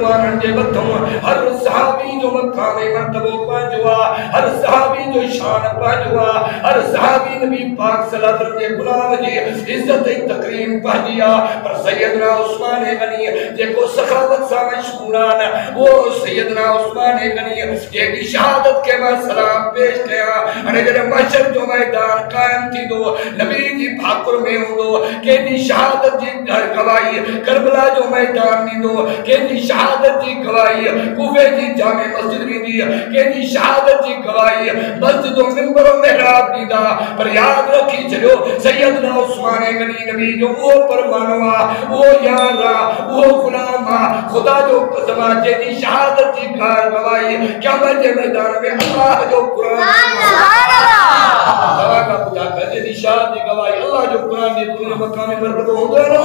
मुसलमानन जे मथों हर सहाबी जो मकाम मर्तबो पंजवा हर सहाबी जो शान पंजवा हर सहाबी नबी पाक सल्लल्लाहु अलैहि वसल्लम जे गुलाम जी इज्जत तकरीम पंजिया पर सैयदना उस्मान गनी जेको सखावत सा मशहूरान वो सैयदना उस्मान गनी जेकी शहादत के मैं सलाम पेश किया अने जरे महशर जो मैदान कायम थी दो नबी जी भाकुर में होंदो के दी शहादत जी गवाही करबला जो मैदान नी दो के दी शहादत जी गवाही कूफे जी जामे मस्जिद नी दी के दी शहादत जी गवाही मस्जिद और मिंबर और मेहराब नी दा पर याद रखी चलो सैयदना उस्मान गनी नबी जो वो परवानवा वो यारा वो गुलामा खुदा जो कसम जे दी शहादत जी गवाही क़यामत के मैदान में अल्लाह जो कुरान सुभान अल्लाह का पूजा कर जे दी शहादत जी गवाही अल्लाह जो कुरान ने तुमने मकाम मर्तबा होंदा है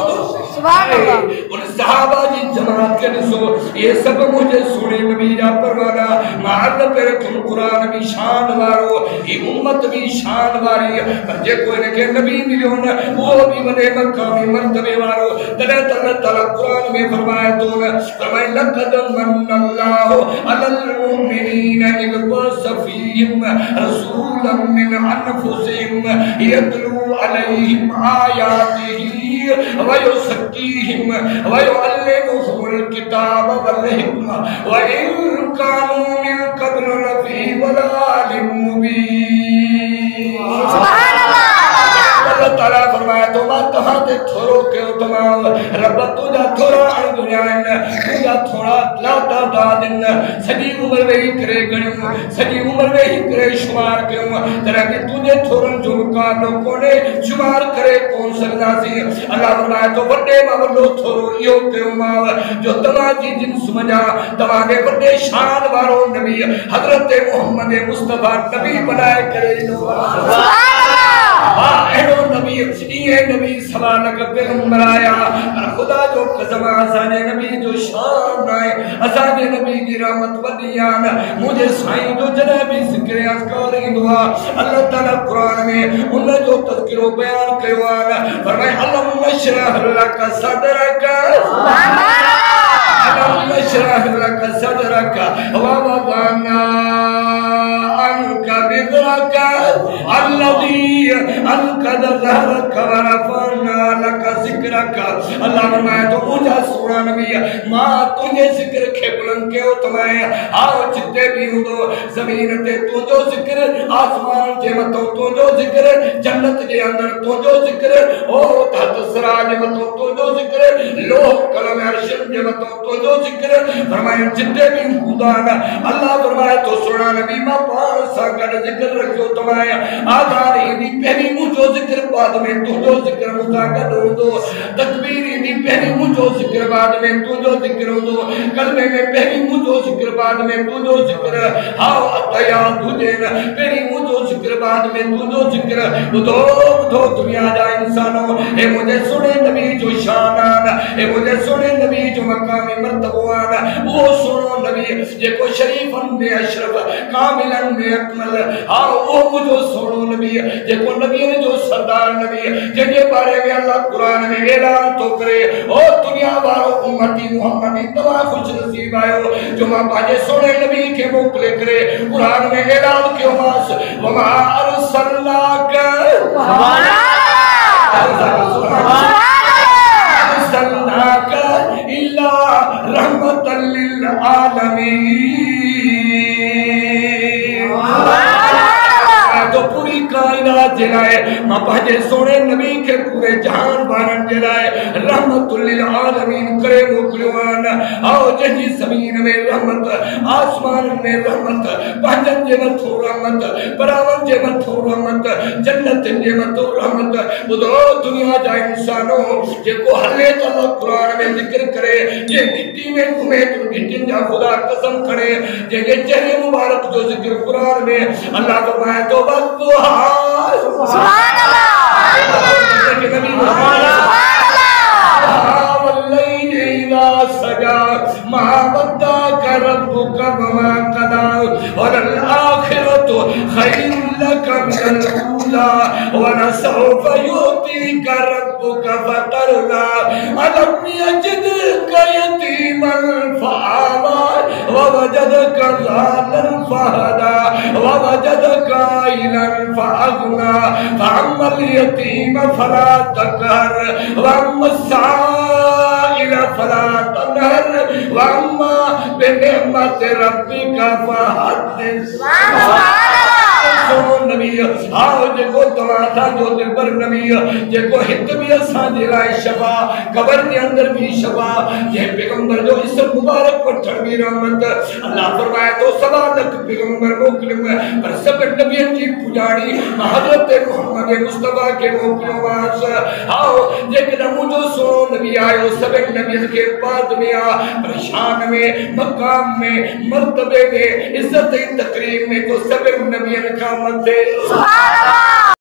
सुभान अल्लाह उन सहाबा जी जमात के दिसो ये सब मुझे सुने नबी जा परवाना मार पे तुम कुरान भी शान वारो ये उम्मत भी शान वारी पर जे कोई ने के नबी मिलो न वो भी बने मकाम मर्तबे वारो तने तने कुरान में फरमाया तो फरमाया लक़द मन्नल्लाहु अलल मुमिनीना इज़ बअसफ़ीहिम रसूलन मिन अनफुसिहिम यतलू अलैहिम आयातिही व युज़क्कीहिम व युअल्लिमुहुमुल किताब वल हिकमा व इन कानू मिन क़ब्ल लफ़ी ज़लालिम मुबीन सुभान अल्लाह अल्लाह ताला फरमाया तो बात तहां ते थोरो के तमाम रब तुझा थोरा अण दुनिया न तुझा थोड़ा लाता दादिन सजी उम्र में ही करे गणियो सजी उम्र में ही करे शुमार कयो तरह के तुझे थोरन जो मुकाबलो कोने शुमार करे कौन सकदा सी अल्लाह फरमाया तो बड़े मावलो थोरो यो कयो माव जो तमा जी जिन समझा तमा के बड़े शान वारो नबी हजरत मोहम्मद मुस्तफा नबी बनाए करे सुभान अल्लाह एडो नबी ये नबी सवाल का पैगंबर आया और खुदा जो कसम आसाने नबी जो शान आए आसाने नबी की रहमत वदियान मुझे साईं जो जनाबी जिक्र अस्कार दुआ अल्लाह ताला कुरान में उन्हें जो तज़किरो बयान कयो आना फरमाए अलम नशरह लक सदरक सुभान अल्लाह अलम नशरह लक सदरक व वदाना अन्का बिदरक अल्लज़ी अनकद ज़हरक व रफ़अना लक ज़िक्रक अल्लाह फरमाए तो मुझे सोना नबी मां तुझे जिक्र के बुलंद के तुम्हें आओ जितने भी हो जमीन ते तुझो जिक्र आसमान जे मतो तुझो जिक्र जन्नत के अंदर तुझो जिक्र ओ तहत सराज मतो तुझो जिक्र लोह कलम अर्श जे मतो तुझो जिक्र फरमाए जितने भी खुदा अल्लाह फरमाए तो सोना नबी मां पार सा कर जिक्र रखो तुम्हें आधार ही पहली मुझो जिक्र बाद में तुझो जिक्र मुताकद हो दो तकबीर ही पहली मुझो जिक्र बाद में तुझो जिक्र हो दो कलमे में पहली मुझो जिक्र बाद में तुझो जिक्र हां अतया तुझे पहली मुझो जिक्र बाद में तुझो जिक्र बुधो बुधो दुनिया जा इंसानों ए मुझे सुने नबी जो शान ए मुझे सुने नबी जो मकाम मर्तबान वो सुनो नबी जेको शरीफन में अशरफ कामिलन में अकमल हां वो मुझो सुनो नबी जेको नबी ने जो सरदार नबी जेके बारे में अल्लाह कुरान में ऐलान तो करे ओ दुनिया वालो उम्मती मोहम्मदी तवा खुश नसीब आयो जो मां बाजे सोने नबी के मोकले करे कुरान में ऐलान क्यों मास वमा अरसलनाका सुभान अल्लाह अरसलनाका इल्ला रहमतल लिल आलमीन तो पूरी कायनात जलाए मां बाजे सोने नबी के पूरे जहान बारन जलाए रहमतुल लिल आलमीन करे मोकलवान आओ जजी जमीन में रहमत आसमान में रहमत भजन जे मथो रहमत बराबर जे मथो रहमत जन्नत जे मथो रहमत बुधो दुनिया जा इंसानो जेको हले तो कुरान में जिक्र करे जे गिट्टी में घूमे तो गिट्टी जा खुदा कसम खड़े जे चेहरे मुबारक जो जिक्र कुरान में अल्लाह फरमाए तो सुभान अल्लाह सुभान अल्लाह वल्लैल इज़ा सजा मा वद्दाका रब्बुका वमा क़दा वल आखिरतु खैरुल लक मिनल ऊला वलसौफ युतीका रब्बुका फतरदा अलम यजिदका यतीमन फआ ववजदका ज़ालन फहदा ववजदका आइलन फअगना फअम्मल यतीम फला तक़हर वअम्मस साइल फला तनहर वअम्मा बिनिअमति रब्बिका फहद्दिस। नबी आओ जेको तमाशा जो दिल पर नबी जेको हित भी असा दिलाए शफा कबर के अंदर भी शफा ये पैगंबर जो इस मुबारक पत्थर भी रहमत अल्लाह फरमाए तो सवा तक पैगंबर मोकलम पर सब नबियों की पुजारी हजरत मोहम्मद मुस्तफा के मोकलम वास आओ लेकिन मुझे सो नबी आयो सब नबियों के बाद में आ परेशान में मकाम में मर्तबे में इज्जत तकरीम में तो सब नबियों का मत सुभान अल्लाह।